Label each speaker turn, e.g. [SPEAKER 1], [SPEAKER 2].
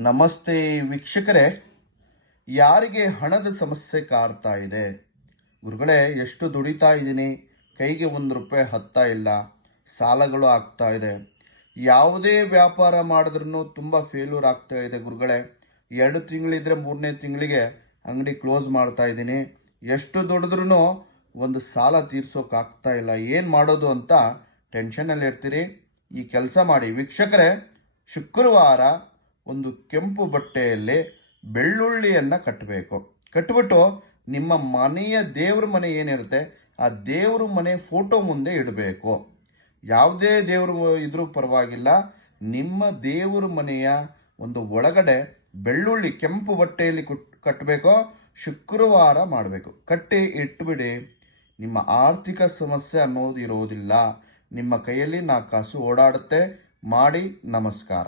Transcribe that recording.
[SPEAKER 1] ನಮಸ್ತೆ ವೀಕ್ಷಕರೇ. ಯಾರಿಗೆ ಹಣದ ಸಮಸ್ಯೆ ಕಾಡ್ತಾ ಇದೆ? ಗುರುಗಳೇ, ಎಷ್ಟು ದುಡಿತಾ ಇದ್ದೀನಿ? ಕೈಗೆ ಒಂದು ರೂಪಾಯಿ ಹತ್ತಾ ಇಲ್ಲ. ಸಾಲಗಳು ಆಗ್ತಾ ಇದೆ. ಯಾವುದೇ ವ್ಯಾಪಾರ ಮಾಡಿದ್ರೂ ತುಂಬ ಫೇಲ್ಯೂರ್ ಆಗ್ತಾ ಇದೆ ಗುರುಗಳೇ. ಎರಡು ತಿಂಗಳಿದ್ರೆ ಮೂರನೇ ತಿಂಗಳಿಗೆ ಅಂಗಡಿ ಕ್ಲೋಸ್ ಮಾಡ್ತಾ ಇದ್ದೀನಿ. ಎಷ್ಟು ದುಡಿದ್ರೂ ಒಂದು ಸಾಲ ತೀರ್ಸೋಕ್ಕಾಗ್ತಾ ಇಲ್ಲ. ಏನು ಮಾಡೋದು ಅಂತ ಟೆನ್ಷನಲ್ಲಿ ಇರ್ತೀರಿ. ಈ ಕೆಲಸ ಮಾಡಿ. ವೀಕ್ಷಕರೇ, ಶುಕ್ರವಾರ ಒಂದು ಕೆಂಪು ಬಟ್ಟೆಯಲ್ಲಿ ಬೆಳ್ಳುಳ್ಳಿಯನ್ನು ಕಟ್ಟಬೇಕು ಕಟ್ಬಿಟ್ಟು ನಿಮ್ಮ ಮನೆಯ ದೇವ್ರ ಮನೆ ಏನಿರುತ್ತೆ, ಆ ದೇವ್ರ ಮನೆ ಫೋಟೋ ಮುಂದೆ ಇಡಬೇಕು. ಯಾವುದೇ ದೇವ್ರ ಇದ್ರೂ ಪರವಾಗಿಲ್ಲ, ನಿಮ್ಮ ದೇವ್ರ ಮನೆಯ ಒಂದು ಒಳಗಡೆ ಬೆಳ್ಳುಳ್ಳಿ ಕೆಂಪು ಬಟ್ಟೆಯಲ್ಲಿ ಕುಟ್ ಕಟ್ಟಬೇಕು ಶುಕ್ರವಾರ ಮಾಡಬೇಕು. ಕಟ್ಟಿ ಇಟ್ಬಿಡಿ. ನಿಮ್ಮ ಆರ್ಥಿಕ ಸಮಸ್ಯೆ ಅನ್ನೋದು ಇರೋದಿಲ್ಲ. ನಿಮ್ಮ ಕೈಯಲ್ಲಿ ನಾ ಕಾಸು ಓಡಾಡುತ್ತೆ. ಮಾಡಿ ನಮಸ್ಕಾರ.